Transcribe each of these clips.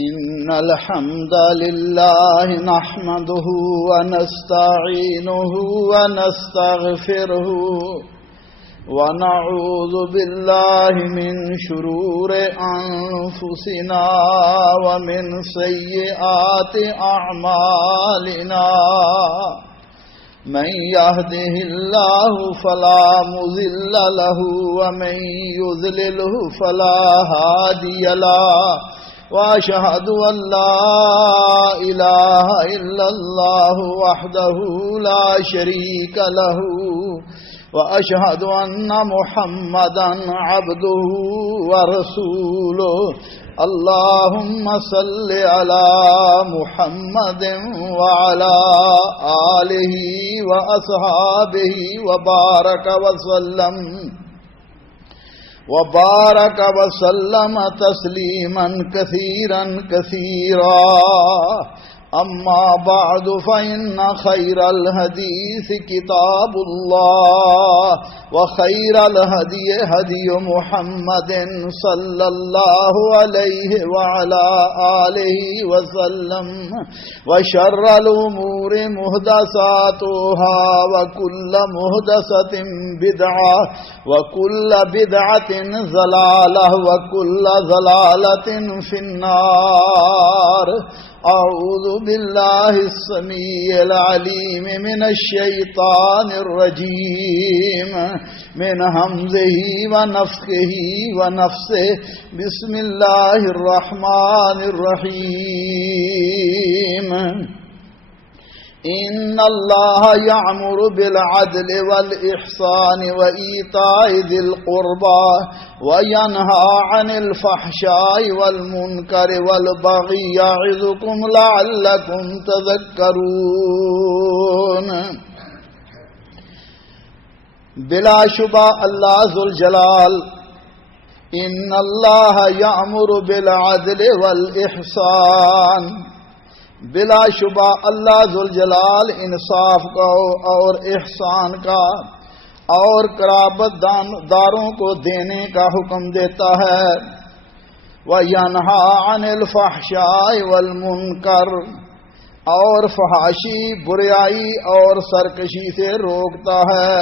إن الحمد لله نحمده ونستعينه ونستغفره ونعوذ بالله من شرور أنفسنا ومن سيئات أعمالنا من يهده الله فلا مضل له ومن يضلله فلا هادي له وأشهد أن لا إله إلا الله وحده لا شريك له وأشهد أن محمدا عبده ورسوله اللهم صل على محمد وعلى آله وأصحابه وبارك وسلم تسليما كثيرا كثيرا أما بعد فإن خير الحديث كتاب الله وخير الهدي هدي محمد صلى الله عليه وعلى آله وسلم وشر الأمور محدثاتها وكل محدثة بدعة وكل بدعة ضلالة وكل ضلالة في النار أعوذ بالله السميع العليم من الشيطان الرجيم من همزه ونفخه ونفسه بسم الله الرحمن الرحيم إن الله يأمر بالعدل والإحسان وإيتاء ذي القربى وينهى عن الفحشاء والمنكر والبغي يعظكم لعلكم تذكرون بلا شبہ اللہ ذوالجلال ان اللہ یأمر بالعدل والاحسان، بلا شبہ اللہ ذوالجلال انصاف کا اور احسان کا اور قرابت داروں کو دینے کا حکم دیتا ہے، وَيَنْهَا عَنِ الْفَحْشَاءِ وَالْمُنْكَرِ، اور فحاشی بریائی اور سرکشی سے روکتا ہے،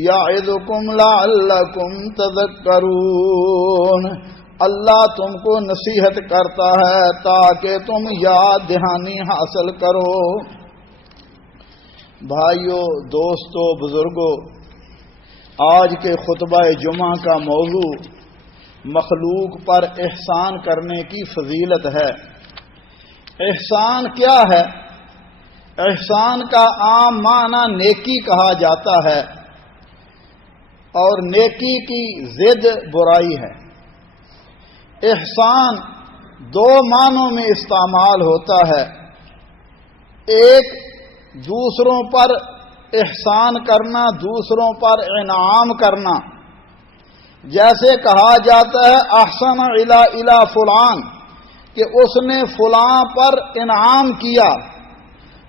یعظکم لعلکم تذکرون، اللہ تم کو نصیحت کرتا ہے تاکہ تم یاد دہانی حاصل کرو۔ بھائیو، دوستو، بزرگو، آج کے خطبہ جمعہ کا موضوع مخلوق پر احسان کرنے کی فضیلت ہے۔ احسان کیا ہے؟ احسان کا عام معنی نیکی کہا جاتا ہے، اور نیکی کی ضد برائی ہے۔ احسان دو معنوں میں استعمال ہوتا ہے، ایک دوسروں پر احسان کرنا، دوسروں پر انعام کرنا، جیسے کہا جاتا ہے احسن الی فلان، کہ اس نے فلاں پر انعام کیا،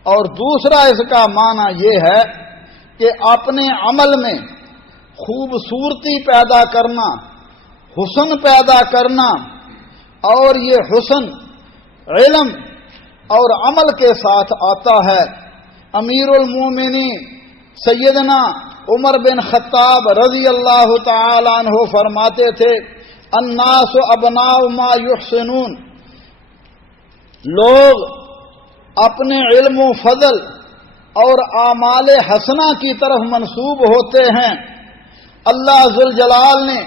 اور دوسرا اس کا معنی یہ ہے کہ اپنے عمل میں خوبصورتی پیدا کرنا، حسن پیدا کرنا، اور یہ حسن علم اور عمل کے ساتھ آتا ہے۔ امیر المومنین سیدنا عمر بن خطاب رضی اللہ تعالی عنہ فرماتے تھے، الناس ابناء ما یحسنون، لوگ اپنے علم و فضل اور اعمال حسنہ کی طرف منسوب ہوتے ہیں۔ اللہ ذوالجلال نے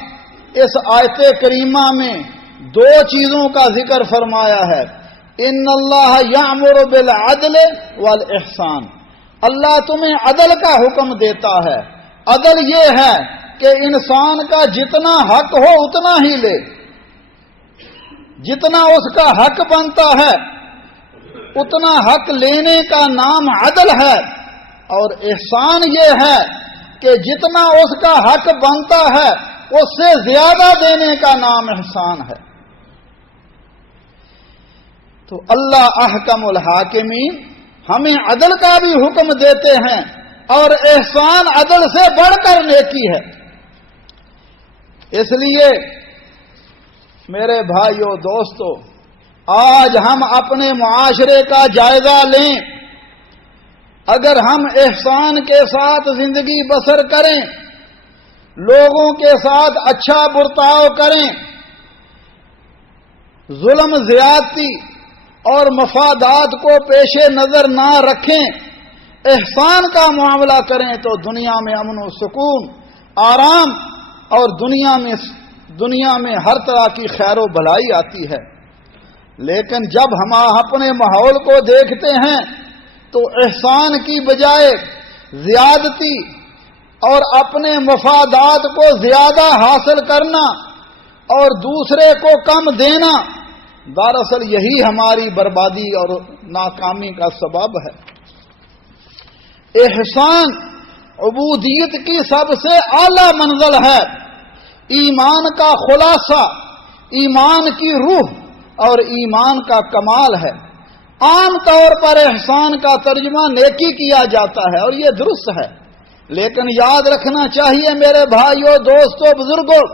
اس آیت کریمہ میں دو چیزوں کا ذکر فرمایا ہے، ان اللہ یأمر بالعدل والاحسان، اللہ تمہیں عدل کا حکم دیتا ہے۔ عدل یہ ہے کہ انسان کا جتنا حق ہو اتنا ہی لے، جتنا اس کا حق بنتا ہے اتنا حق لینے کا نام عدل ہے، اور احسان یہ ہے کہ جتنا اس کا حق بنتا ہے اس سے زیادہ دینے کا نام احسان ہے۔ تو اللہ احکم الحاکمین ہمیں عدل کا بھی حکم دیتے ہیں، اور احسان عدل سے بڑھ کر نیکی ہے۔ اس لیے میرے بھائیو دوستو، آج ہم اپنے معاشرے کا جائزہ لیں، اگر ہم احسان کے ساتھ زندگی بسر کریں، لوگوں کے ساتھ اچھا برتاؤ کریں، ظلم زیادتی اور مفادات کو پیش نظر نہ رکھیں، احسان کا معاملہ کریں، تو دنیا میں امن و سکون، آرام، اور دنیا میں ہر طرح کی خیر و بھلائی آتی ہے۔ لیکن جب ہم اپنے ماحول کو دیکھتے ہیں تو احسان کی بجائے زیادتی اور اپنے مفادات کو زیادہ حاصل کرنا اور دوسرے کو کم دینا، دراصل یہی ہماری بربادی اور ناکامی کا سبب ہے۔ احسان عبودیت کی سب سے اعلیٰ منزل ہے، ایمان کا خلاصہ، ایمان کی روح اور ایمان کا کمال ہے۔ عام طور پر احسان کا ترجمہ نیکی کیا جاتا ہے اور یہ درست ہے، لیکن یاد رکھنا چاہیے میرے بھائیوں، دوستوں، بزرگوں،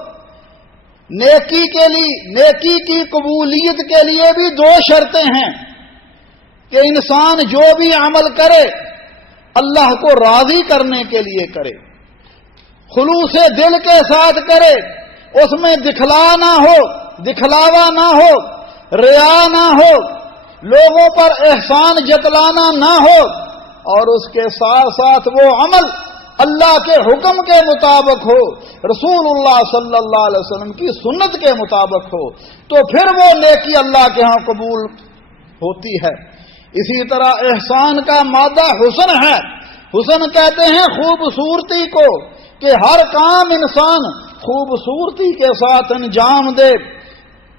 نیکی کے لیے، نیکی کی قبولیت کے لیے بھی دو شرطیں ہیں کہ انسان جو بھی عمل کرے اللہ کو راضی کرنے کے لیے کرے، خلوص دل کے ساتھ کرے، اس میں دکھلاوا نہ ہو، ریا نہ ہو، لوگوں پر احسان جتلانا نہ ہو، اور اس کے ساتھ ساتھ وہ عمل اللہ کے حکم کے مطابق ہو، رسول اللہ صلی اللہ علیہ وسلم کی سنت کے مطابق ہو، تو پھر وہ نیکی اللہ کے ہاں قبول ہوتی ہے۔ اسی طرح احسان کا مادہ حسن ہے۔ حسن کہتے ہیں خوبصورتی کو، کہ ہر کام انسان خوبصورتی کے ساتھ انجام دے،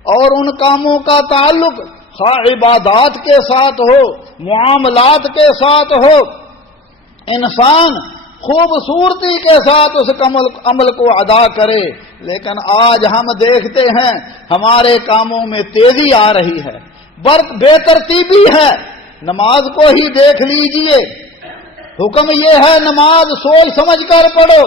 اور ان کاموں کا تعلق خواہ عبادات کے ساتھ ہو، معاملات کے ساتھ ہو، انسان خوبصورتی کے ساتھ اس عمل کو ادا کرے۔ لیکن آج ہم دیکھتے ہیں ہمارے کاموں میں تیزی آ رہی ہے، بے ترتیبی ہے۔ نماز کو ہی دیکھ لیجئے، حکم یہ ہے نماز سوچ سمجھ کر پڑھو،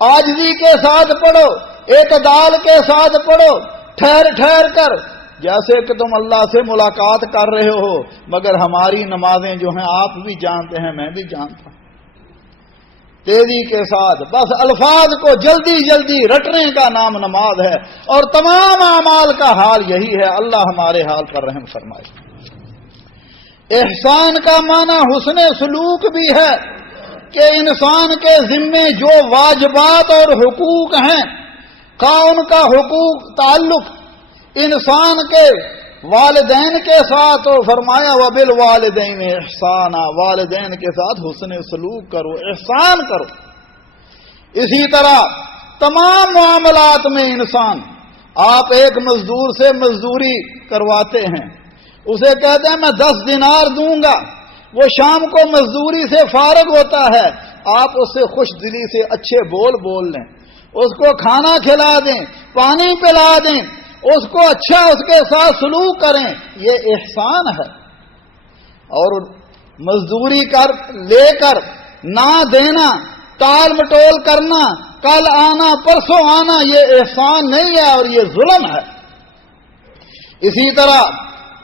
عاجزی کے ساتھ پڑھو، اعتدال کے ساتھ پڑھو، ٹھہر کر، جیسے کہ تم اللہ سے ملاقات کر رہے ہو۔ مگر ہماری نمازیں جو ہیں آپ بھی جانتے ہیں، میں بھی جانتا ہوں، تیزی کے ساتھ بس الفاظ کو جلدی رٹنے کا نام نماز ہے، اور تمام اعمال کا حال یہی ہے۔ اللہ ہمارے حال پر رحم فرمائے۔ احسان کا معنی حسن سلوک بھی ہے، کہ انسان کے ذمے جو واجبات اور حقوق ہیں، ان کا حقوق تعلق انسان کے والدین کے ساتھ ہو، فرمایا وَبِالْوَالِدَيْنِ احسانا، والدین کے ساتھ حسن سلوک کرو، احسان کرو۔ اسی طرح تمام معاملات میں انسان، آپ ایک مزدور سے مزدوری کرواتے ہیں، اسے کہتے ہیں میں 10 دینار دوں گا، وہ شام کو مزدوری سے فارغ ہوتا ہے، آپ اس سے خوش دلی سے اچھے بول لیں، اس کو کھانا کھلا دیں، پانی پلا دیں، اس کو اچھا اس کے ساتھ سلوک کریں، یہ احسان ہے۔ اور مزدوری لے کر نہ دینا، ٹال مٹول کرنا، کل آنا پرسوں آنا، یہ احسان نہیں ہے اور یہ ظلم ہے۔ اسی طرح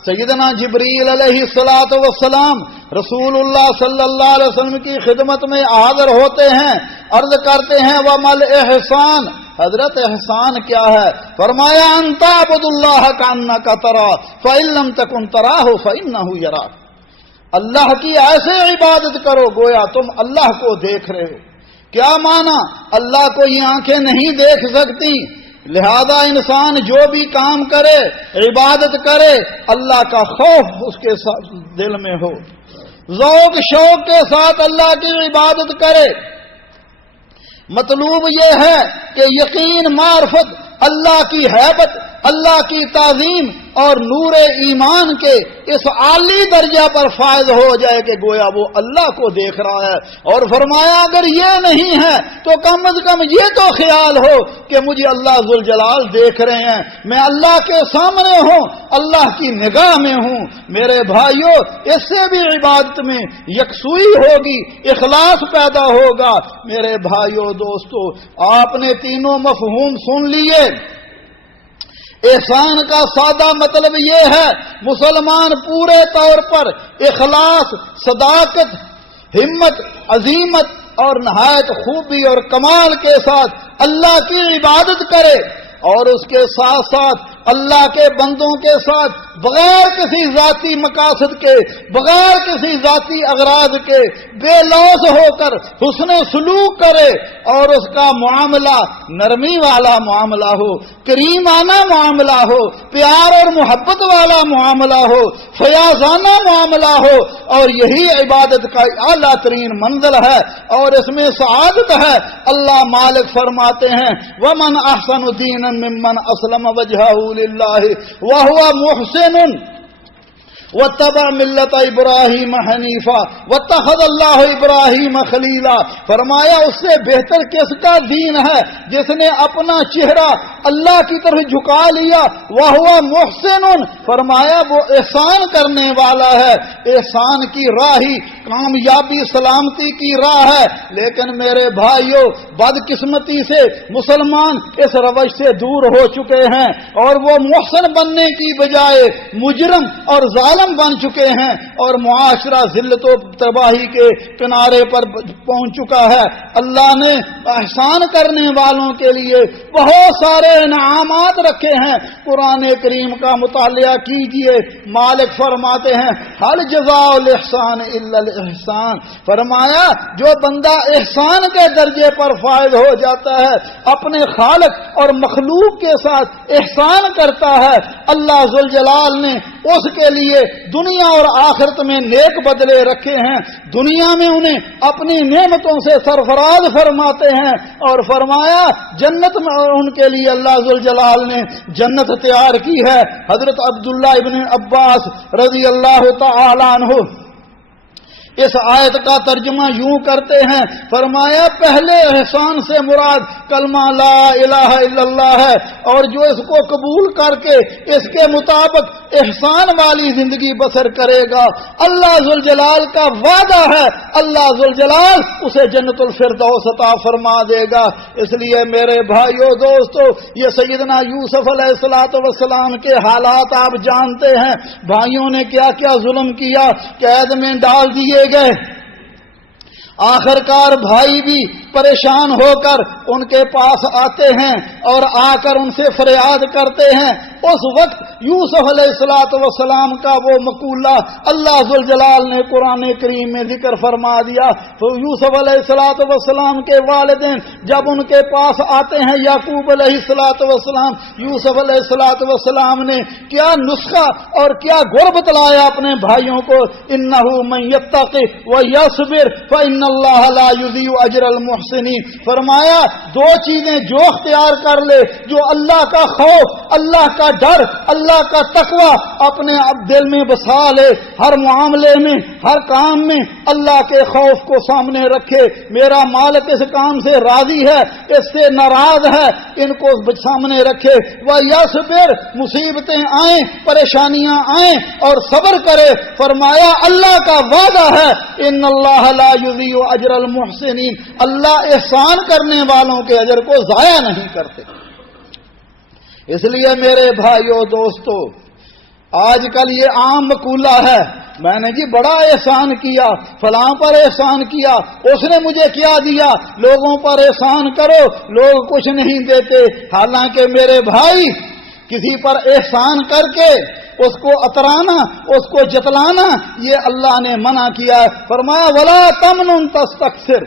سیدنا جبریل علیہ الصلوۃ والسلام رسول اللہ صلی اللہ علیہ وسلم کی خدمت میں حاضر ہوتے ہیں، عرض کرتے ہیں وَمَا الْإِحْسَانُ، حضرت احسان کیا ہے؟ فرمایا أَن تَعْبُدَ اللَّهَ كَأَنَّكَ تَرَاهُ فَإِن لَّمْ تَكُن تَرَاهُ فَإِنَّهُ يَرَاكَ، اللہ کی ایسے عبادت کرو گویا تم اللہ کو دیکھ رہے ہو۔ کیا معنی؟ اللہ کو یہ آنکھیں نہیں دیکھ سکتی، لہذا انسان جو بھی کام کرے، عبادت کرے، اللہ کا خوف اس کے دل میں ہو، ذوق شوق کے ساتھ اللہ کی عبادت کرے۔ مطلوب یہ ہے کہ یقین، معرفت، اللہ کی ہیبت، اللہ کی تعظیم اور نور ایمان کے اس عالی درجہ پر فائز ہو جائے کہ گویا وہ اللہ کو دیکھ رہا ہے۔ اور فرمایا اگر یہ نہیں ہے تو کم از کم یہ تو خیال ہو کہ مجھے اللہ ذوالجلال دیکھ رہے ہیں، میں اللہ کے سامنے ہوں، اللہ کی نگاہ میں ہوں۔ میرے بھائیوں، اس سے بھی عبادت میں یکسوئی ہوگی، اخلاص پیدا ہوگا۔ میرے بھائیوں دوستو، آپ نے تینوں مفہوم سن لیے۔ احسان کا سادہ مطلب یہ ہے مسلمان پورے طور پر اخلاص، صداقت، ہمت، عزیمت اور نہایت خوبی اور کمال کے ساتھ اللہ کی عبادت کرے، اور اس کے ساتھ ساتھ اللہ کے بندوں کے ساتھ بغیر کسی ذاتی مقاصد کے، بغیر کسی ذاتی اغراض کے بے لوث ہو کر حسن سلوک کرے، اور اس کا معاملہ نرمی والا معاملہ ہو، کریمانہ معاملہ ہو، پیار اور محبت والا معاملہ ہو، فیاضانہ معاملہ ہو، اور یہی عبادت کا اعلیٰ ترین منزل ہے اور اس میں سعادت ہے۔ اللہ مالک فرماتے ہیں وَمَنْ أَحْسَنُ دِينًا مِّمَّنْ أَسْلَمَ وَجْهَهُ لِلَّهِ وَهُوَ مُحْسِنٌ وَاتَّبَعَ مِلَّةَ إِبْرَاهِيمَ حَنِيفًا وَاتَّخَذَ اللَّهُ إِبْرَاهِيمَ خَلِيلًا۔ فرمایا اس سے بہتر کس کا دین ہے جس نے اپنا چہرہ اللہ کی طرف جھکا لیا، وَهُوَ مُحْسِنٌ، فرمایا وہ احسان کرنے والا ہے۔ احسان کی راہ ہی کامیابی سلامتی کی راہ ہے، لیکن میرے بھائیوں بدقسمتی سے مسلمان اس روش سے دور ہو چکے ہیں، اور وہ محسن بننے کی بجائے مجرم اور ظالم بن چکے ہیں، اور معاشرہ ذلت و تباہی کے کنارے پر پہنچ چکا ہے۔ اللہ نے احسان کرنے والوں کے لیے بہت سارے انعامات رکھے ہیں۔ قرآن کریم کا مطالعہ کیجئے، مالک فرماتے ہیں حل جزاء الاحسان الا الاحسان، فرمایا جو بندہ احسان کے درجے پر فائز ہو جاتا ہے، اپنے خالق اور مخلوق کے ساتھ احسان کرتا ہے، اللہ ذوالجلال نے اس کے لیے دنیا اور آخرت میں نیک بدلے رکھے ہیں۔ دنیا میں انہیں اپنی نعمتوں سے سرفراز فرماتے ہیں، اور فرمایا جنت میں ان کے لیے اللہ ذوالجلال نے جنت تیار کی ہے۔ حضرت عبداللہ ابن عباس رضی اللہ تعالی عنہ اس آیت کا ترجمہ یوں کرتے ہیں، فرمایا پہلے احسان سے مراد کلمہ لا الہ الا اللہ ہے، اور جو اس کو قبول کر کے اس کے مطابق احسان والی زندگی بسر کرے گا، اللہ ذوالجلال کا وعدہ ہے، اللہ ذوالجلال اسے جنت الفردوس عطا فرما دے گا۔ اس لیے میرے بھائیو دوستو، یہ سیدنا یوسف علیہ السلام کے حالات آپ جانتے ہیں، بھائیوں نے کیا کیا ظلم کیا، قید میں ڈال دیے گئے، آخر کار بھائی بھی پریشان ہو کر ان کے پاس آتے ہیں اور آ کر ان سے فریاد کرتے ہیں۔ اس وقت یوسف علیہ السلام کا وہ مقولہ اللہ ذوالجلال نے قرآن کریم میں ذکر فرما دیا۔ تو یوسف علیہ السلام کے والدین جب ان کے پاس آتے ہیں، یعقوب علیہ السلام، یوسف علیہ السلام نے کیا نسخہ اور کیا گر بتلایا اپنے بھائیوں کو، انہ من یتقی ویصبر فإن اللہ لا یضیع اجر المحسنین، فرمایا دو چیزیں جو اختیار کر لے، جو اللہ کا خوف، اللہ کا ڈر، اللہ کا تقوی اپنے دل میں بسا لے، ہر معاملے میں، ہر کام میں اللہ کے خوف کو سامنے رکھے، میرا مالک اس کام سے راضی ہے، اس سے ناراض ہے، ان کو سامنے رکھے، وَيَصْبِرْ، مصیبتیں آئیں، پریشانیاں آئیں اور صبر کرے، فرمایا اللہ کا وعدہ ہے ان اللہ لا یضیع اجر المحسنین، اللہ احسان کرنے والوں کے اجر کو ضائع نہیں کرتے۔ اس لیے میرے بھائیو دوستو، آج کل یہ عام مقولہ ہے، میں نے جی بڑا احسان کیا، فلاں پر احسان کیا، اس نے مجھے کیا دیا، لوگوں پر احسان کرو، لوگ کچھ نہیں دیتے۔ حالانکہ میرے بھائی کسی پر احسان کر کے اس کو اترانا، اس کو جتلانا، یہ اللہ نے منع کیا ہے، فرمایا وَلَا تَمْنُن تَسْتَكْثِرْ،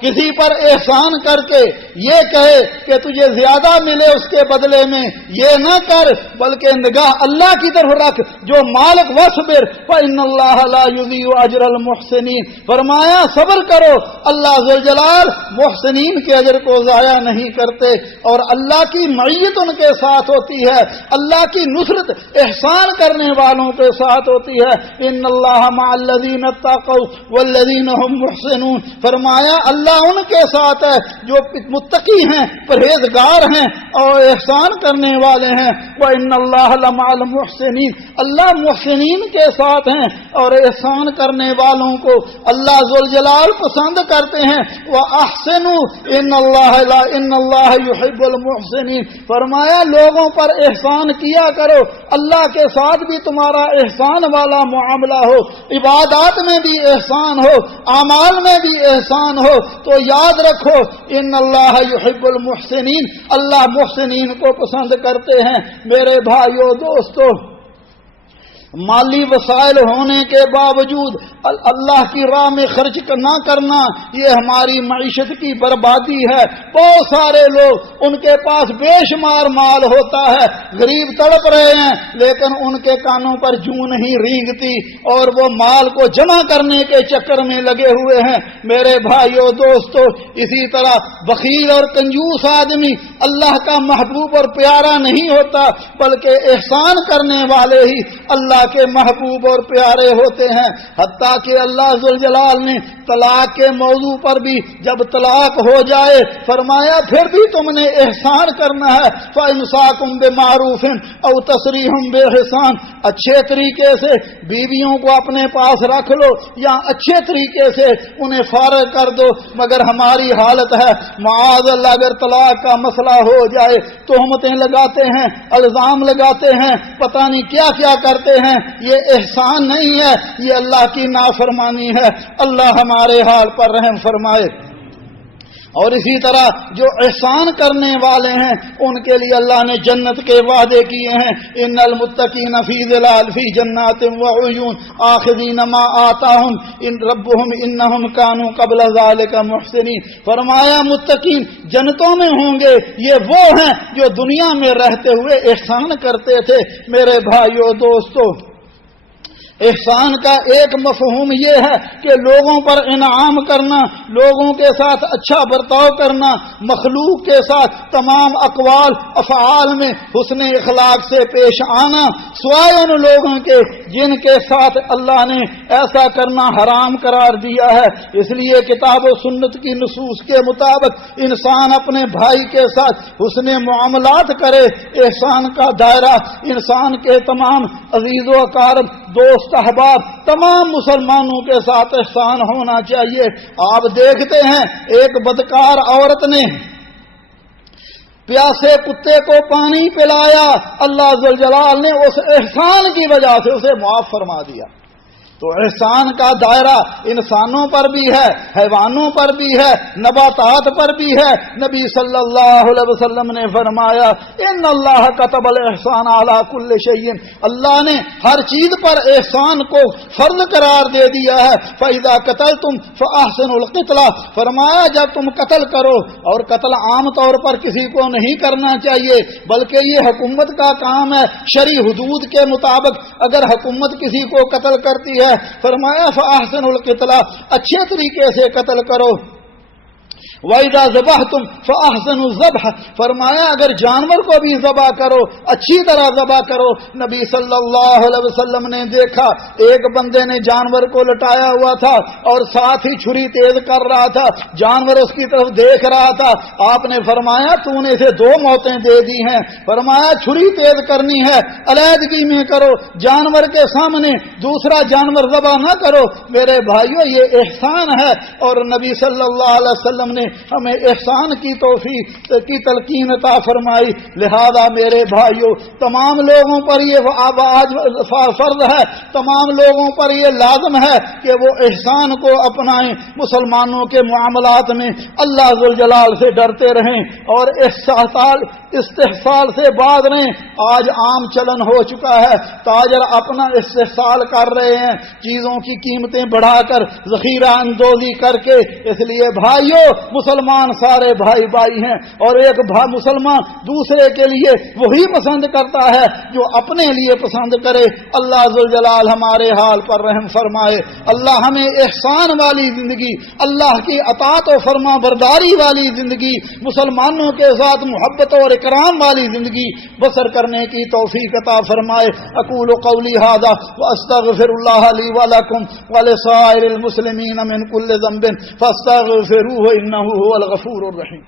کسی پر احسان کر کے یہ کہے کہ تجھے زیادہ ملے اس کے بدلے میں، یہ نہ کر، بلکہ نگاہ اللہ کی طرف رکھ جو مالک، وَاصْبِرْ فَإِنَّ اللَّهَ لَا يُضِيعُ أَجْرَ الْمُحْسِنِينَ، فرمایا صبر کرو، اللہ ذوالجلال محسنین کے اجر کو ضائع نہیں کرتے، اور اللہ کی معیت ان کے ساتھ ہوتی ہے، اللہ کی نصرت احسان کرنے والوں کے ساتھ ہوتی ہے۔ ان اللہ مع الذین اتقوا والذین هم محسنون، فرمایا اللہ اللہ ان کے ساتھ ہے جو متقی ہیں، پرہیزگار ہیں اور احسان کرنے والے ہیں۔ وَإِنَّ اللَّهَ لَمَعَ الْمُحْسِنِينَ، اللہ محسنین کے ساتھ ہیں اور احسان کرنے والوں کو اللہ ذوالجلال پسند کرتے ہیں۔ وَأَحْسِنُوا إِنَّ اللَّهَ يُحِبُّ الْمُحْسِنِينَ، فرمایا لوگوں پر احسان کیا کرو، اللہ کے ساتھ بھی تمہارا احسان والا معاملہ ہو، عبادات میں بھی احسان ہو، اعمال میں بھی احسان ہو، تو یاد رکھو ان اللہ یحب المحسنین، اللہ محسنین کو پسند کرتے ہیں۔ میرے بھائیو دوستو، مالی وسائل ہونے کے باوجود اللہ کی راہ میں خرچ نہ کرنا یہ ہماری معیشت کی بربادی ہے۔ بہت سارے لوگ ان کے پاس بے شمار مال ہوتا ہے، غریب تڑپ رہے ہیں، لیکن ان کے کانوں پر جوں نہیں رینگتی اور وہ مال کو جمع کرنے کے چکر میں لگے ہوئے ہیں۔ میرے بھائیو دوستو، اسی طرح بخیل اور کنجوس آدمی اللہ کا محبوب اور پیارا نہیں ہوتا، بلکہ احسان کرنے والے ہی اللہ کے محبوب اور پیارے ہوتے ہیں۔ حتیٰ کہ اللہ ذوالجلال نے طلاق کے موضوع پر بھی جب طلاق ہو جائے فرمایا پھر بھی تم نے احسان کرنا ہے، فَإِمْسَاكُمْ بِمَعْرُوفٍ أَوْ تَسْرِيحٌ بِإِحْسَانٍ، اچھے طریقے سے بیویوں کو اپنے پاس رکھ لو یا اچھے طریقے سے انہیں فارغ کر دو۔ مگر ہماری حالت ہے معاذ اللہ اگر طلاق کا مسئلہ ہو جائے تہمتیں لگاتے ہیں، الزام لگاتے ہیں، پتہ نہیں کیا کیا کرتے ہیں۔ یہ احسان نہیں ہے، یہ اللہ کی نافرمانی ہے۔ اللہ ہمارے حال پر رحم فرمائے۔ اور اسی طرح جو احسان کرنے والے ہیں ان کے لیے اللہ نے جنت کے وعدے کیے ہیں۔ ان المتقین فی ظلال فی جنات وعیون آخذین ما آتاہم ان ربہم انہم کانوا قبل ذلک محسنین، فرمایا متقین جنتوں میں ہوں گے، یہ وہ ہیں جو دنیا میں رہتے ہوئے احسان کرتے تھے۔ میرے بھائیو دوستو، احسان کا ایک مفہوم یہ ہے کہ لوگوں پر انعام کرنا، لوگوں کے ساتھ اچھا برتاؤ کرنا، مخلوق کے ساتھ تمام اقوال افعال میں حسن اخلاق سے پیش آنا، سوائے ان لوگوں کے جن کے ساتھ اللہ نے ایسا کرنا حرام قرار دیا ہے۔ اس لیے کتاب و سنت کی نصوص کے مطابق انسان اپنے بھائی کے ساتھ حسن معاملات کرے۔ احسان کا دائرہ انسان کے تمام عزیز و اقارب، دوست، احباب، تمام مسلمانوں کے ساتھ احسان ہونا چاہیے۔ آپ دیکھتے ہیں ایک بدکار عورت نے پیاسے کتے کو پانی پلایا، اللہ ذوالجلال نے اس احسان کی وجہ سے اسے معاف فرما دیا۔ تو احسان کا دائرہ انسانوں پر بھی ہے، حیوانوں پر بھی ہے، نباتات پر بھی ہے۔ نبی صلی اللہ علیہ وسلم نے فرمایا ان اللہ کتب الاحسان علی کل شیء، اللہ نے ہر چیز پر احسان کو فرض قرار دے دیا ہے۔ فاذا قتلتم فاحسنوا القتل، فرمایا جب تم قتل کرو، اور قتل عام طور پر کسی کو نہیں کرنا چاہیے بلکہ یہ حکومت کا کام ہے۔ شرعی حدود کے مطابق اگر حکومت کسی کو قتل کرتی ہے فرمایا فاحسنوا القتل، اچھے طریقے سے قتل کرو۔ وَإِذَا ذَبَحْتُمْ فَأَحْسِنُوا الذَّبْحَ، فرمایا اگر جانور کو بھی ذبح کرو اچھی طرح ذبح کرو۔ نبی صلی اللہ علیہ وسلم نے دیکھا ایک بندے نے جانور کو لٹایا ہوا تھا اور ساتھ ہی چھری تیز کر رہا تھا، جانور اس کی طرف دیکھ رہا تھا۔ آپ نے فرمایا تو نے اسے 2 موتیں دے دی ہیں۔ فرمایا چھری تیز کرنی ہے علیحدگی میں کرو، جانور کے سامنے دوسرا جانور ذبح نہ کرو۔ میرے بھائیو یہ احسان ہے، اور نبی صلی اللہ علیہ وسلم نے ہمیں احسان کی توفیق کی تلقین عطا فرمائی۔ لہذا میرے بھائیو تمام لوگوں پر یہ آج فرض ہے، تمام لوگوں پر یہ لازم ہے کہ وہ احسان کو اپنائیں، مسلمانوں کے معاملات میں اللہ ذوالجلال سے ڈرتے رہیں اور استحصال سے باز رہیں۔ آج عام چلن ہو چکا ہے، تاجر اپنا استحصال کر رہے ہیں، چیزوں کی قیمتیں بڑھا کر ذخیرہ اندوزی کر کے۔ اس لیے بھائیو مسلمان سارے بھائی بھائی ہیں، اور ایک مسلمان دوسرے کے لیے وہی پسند کرتا ہے جو اپنے لیے پسند کرے۔ اللہ ذوالجلال ہمارے حال پر رحم فرمائے۔ اللہ ہمیں احسان والی زندگی، اللہ کی اطاعت و فرما برداری والی زندگی، مسلمانوں کے ساتھ محبت اور اکرام والی زندگی بسر کرنے کی توفیق عطا فرمائے۔ اقول قولی ھذا واستغفر اللہ لی ولکم ولسائر المسلمین من کل ذنب فاستغفروہ إنه هو الغفور الرحيم.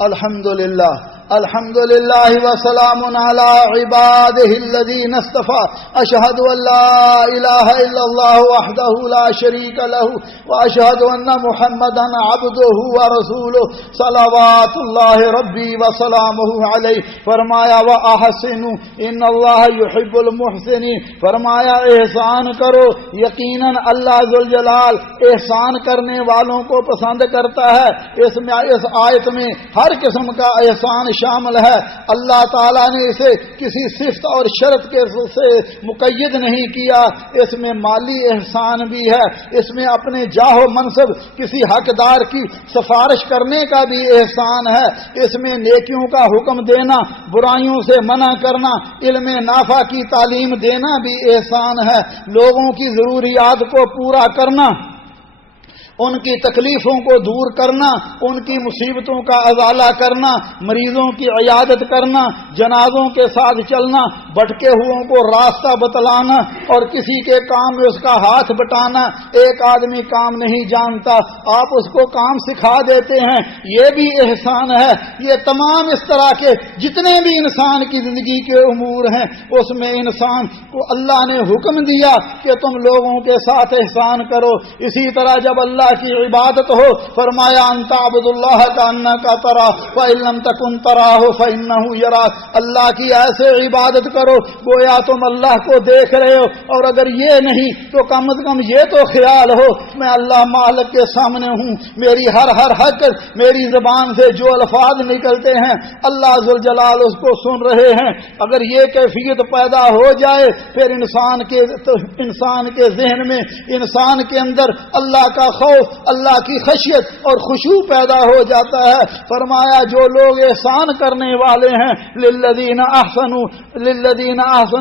الحمد لله وسلام على عباده الذين اصطفى أشهد أن لا إله إلا الله وحده لا شريك له وأشهد أن محمدا عبده ورسوله صلوات الله ربي وسلامه عليه. فرمایا وأحسنوا إن الله يحب المحسنين. فرمایا احسان کرو، یقیناً اللہ ذوالجلال احسان کرنے والوں کو پسند کرتا ہے. اس آیت میں ہر قسم کا احسان شامل ہے. اللہ تعالیٰ نے اسے کسی صفت اور شرط کے سے مقید نہیں کیا. اس میں مالی احسان بھی ہے، اس میں اپنے جاہ و منصب کسی حقدار کی سفارش کرنے کا بھی احسان ہے، اس میں نیکیوں کا حکم دینا، برائیوں سے منع کرنا، علم نافع کی تعلیم دینا بھی احسان ہے، لوگوں کی ضروریات کو پورا کرنا، ان کی تکلیفوں کو دور کرنا، ان کی مصیبتوں کا ازالہ کرنا، مریضوں کی عیادت کرنا، جنازوں کے ساتھ چلنا، بھٹکے ہوئوں کو راستہ بتلانا اور کسی کے کام میں اس کا ہاتھ بٹانا. ایک آدمی کام نہیں جانتا، آپ اس کو کام سکھا دیتے ہیں، یہ بھی احسان ہے. یہ تمام اس طرح کے جتنے بھی انسان کی زندگی کے امور ہیں، اس میں انسان کو اللہ نے حکم دیا کہ تم لوگوں کے ساتھ احسان کرو. اسی طرح جب اللہ کی عبادت ہو، فرمایا انت عبد اللہ کانک تراہ فإن لم تکن تراہ فإنہ یراک. اللہ کی ایسے عبادت کرو گویا تم اللہ کو دیکھ رہے ہو، اور اگر یہ نہیں تو کم از کم یہ تو خیال ہو میں اللہ مالک کے سامنے ہوں، میری ہر حق، میری زبان سے جو الفاظ نکلتے ہیں اللہ ذوالجلال اس کو سن رہے ہیں. اگر یہ کیفیت پیدا ہو جائے پھر انسان کے ذہن میں، انسان کے اندر اللہ کا خوف، اللہ کی خشیت اور خشوع پیدا ہو جاتا ہے. فرمایا جو لوگ احسان کرنے والے ہیں للذین احسنوا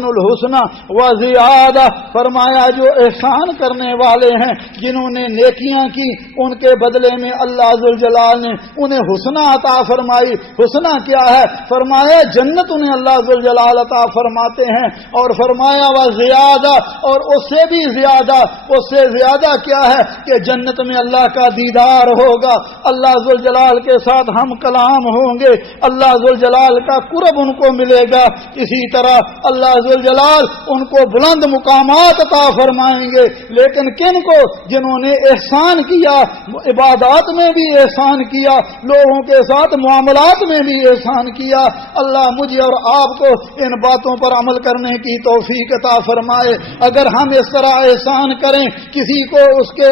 الحسنى وزیادہ. فرمایا جو احسان کرنے والے ہیں، جنہوں نے نیکیاں کی، ان کے بدلے میں اللہ ذوالجلال نے انہیں حسنہ عطا فرمائی. حسنہ کیا ہے؟ فرمایا جنت انہیں اللہ ذوالجلال عطا فرماتے ہیں. اور فرمایا وزیادہ، اور اس سے بھی زیادہ. اس سے زیادہ کیا ہے کہ جنت میں اللہ کا دیدار ہوگا، اللہ ذوالجلال کے ساتھ ہم کلام ہوں گے، اللہ ذوالجلال کا قرب ان کو ملے گا. اسی طرح اللہ ذوالجلال ان کو بلند مقامات عطا فرمائیں گے. لیکن کن کو؟ جنہوں نے احسان کیا، عبادات میں بھی احسان کیا، لوگوں کے ساتھ معاملات میں بھی احسان کیا. اللہ مجھے اور آپ کو ان باتوں پر عمل کرنے کی توفیق عطا فرمائے. اگر ہم اس طرح احسان کریں، کسی کو اس کے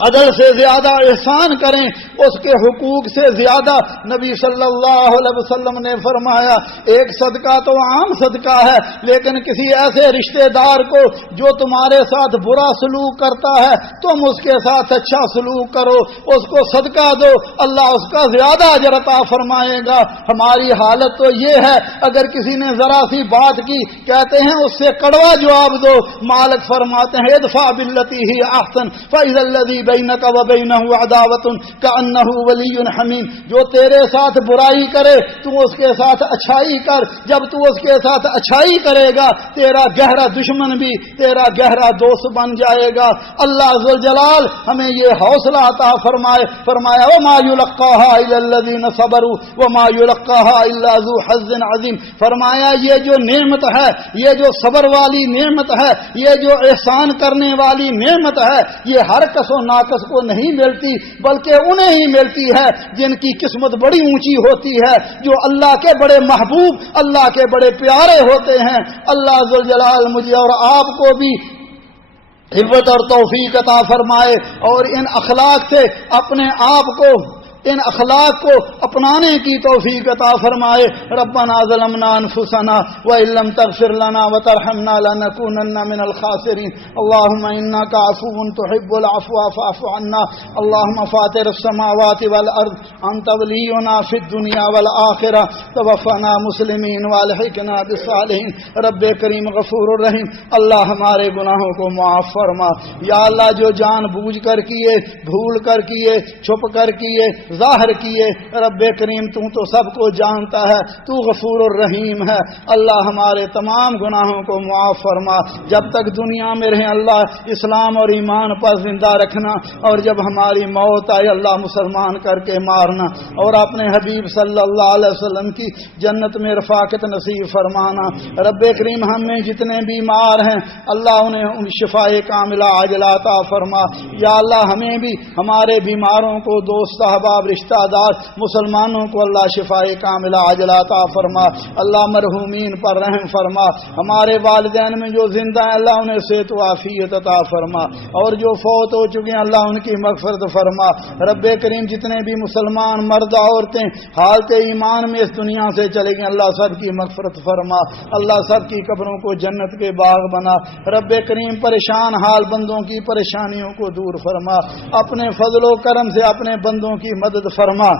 عدل سے زیادہ احسان کریں، اس کے حقوق سے زیادہ. نبی صلی اللہ علیہ وسلم نے فرمایا ایک صدقہ تو عام صدقہ ہے، لیکن کسی ایسے رشتہ دار کو جو تمہارے ساتھ برا سلوک کرتا ہے تم اس کے ساتھ اچھا سلوک کرو، اس کو صدقہ دو، اللہ اس کا زیادہ اجر عطا فرمائے گا. ہماری حالت تو یہ ہے اگر کسی نے ذرا سی بات کی کہتے ہیں اس سے کڑوا جواب دو. مالک فرماتے ہیں ادفع باللتی ہی احسن فاذا الذی بینک وبینہ عداوۃ کأنہ ولی حمیم. جو تیرے ساتھ برائی کرے تو اس کے ساتھ اچھائی کر، جب تو اس کے ساتھ اچھائی کرے گا تیرا گہرا دشمن بھی تیرا گہرا دوست بن جائے گا. اللہ ذوالجلال ہمیں یہ حوصلہ عطا فرمائے. فرمایا وما یلقاها الا الذین صبروا وما یلقاها الا ذو حظ عظیم. فرمایا یہ جو نعمت ہے، یہ جو صبر والی نعمت ہے، یہ جو احسان کرنے والی نعمت ہے، یہ ہر کس و ناقص کو نہیں ملتی، بلکہ انہیں ہی ملتی ہے جن کی قسمت بڑی اونچی ہوتی ہے، جو اللہ کے بڑے محبوب، اللہ کے بڑے پیارے ہوتے ہیں. اللہ ذوالجلال مجھے اور آپ کو بھی حفظ اور توفیق عطا فرمائے اور ان اخلاق سے اپنے آپ کو، ان اخلاق کو اپنانے کی توفیق عطا فرمائے. ربنا ظلمنا انفسنا وان لم تغفر لنا وترحمنا لنكونن من الخاسرين. اللهم انك عفو تحب العفو فاعف عنا. اللهم فاطر السماوات والارض انت ولينا في الدنيا والاخره توفنا مسلمين والحقنا بالصالحين. رب کریم غفور الرحیم. اللہ ہمارے گناہوں کو معاف فرما. یا اللہ جو جان بوجھ کر کیے، بھول کر کیے، چھپ کر کیے، ظاہر کیے. رب کریم تو سب کو جانتا ہے, تو غفور الرحیم ہے. اللہ ہمارے تمام گناہوں کو معاف فرما. جب تک دنیا میں رہیں اللہ اسلام اور ایمان پر زندہ رکھنا, اور جب ہماری موت آئے اللہ مسلمان کر کے مارنا, اور اپنے حبیب صلی اللہ علیہ وسلم کی جنت میں رفاقت نصیب فرمانا. رب کریم ہم میں جتنے بیمار ہیں اللہ انہیں شفائے کاملہ عاجلہ عطا فرما. یا اللہ ہمیں بھی ہمارے بیماروں کو, دوست احباب رشتہ دار مسلمانوں کو اللہ شفائے کاملہ عاجلہ عطا فرما. اللہ مرحومین پر رحم فرما. ہمارے والدین میں جو زندہ ہیں اللہ انہیں صحت و عافیت عطا فرما, اور جو فوت ہو چکے ہیں اللہ ان کی مغفرت فرما. رب کریم جتنے بھی مسلمان مرد عورتیں حالت ایمان میں اس دنیا سے چلے گئے اللہ سب کی مغفرت فرما. اللہ سب کی قبروں کو جنت کے باغ بنا. رب کریم پریشان حال بندوں کی پریشانیوں کو دور فرما. اپنے فضل و کرم سے اپنے بندوں کی مدد فرما.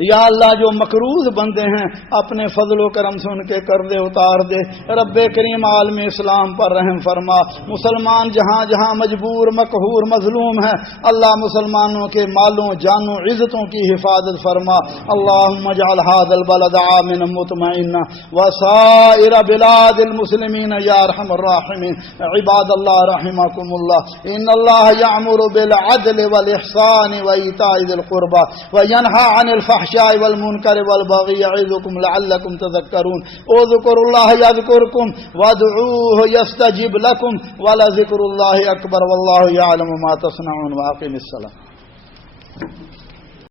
یا اللہ جو مقروض بندے ہیں اپنے فضل و کرم سے ان کے قرضے اتار دے. رب کریم عالم اسلام پر رحم فرما. مسلمان جہاں جہاں مجبور مقہور مظلوم ہیں اللہ مسلمانوں کے مالوں جانوں عزتوں کی حفاظت فرما. اللهم اجعل هذا البلد آمنا مطمئنا وسائر بلاد المسلمين يا ارحم الراحمين. عباد الله رحمكم الله ان الله يأمر بالعدل والإحسان وإيتاء ذي القربى وينهى عن الفحشاء والمنکر والبغی یعظکم لعلکم تذکرون. اذکروا اللہ یذکرکم وادعوه یستجب لکم ولذکر اللہ اکبر واللہ یعلم ما تصنعون. واقم الصلاۃ.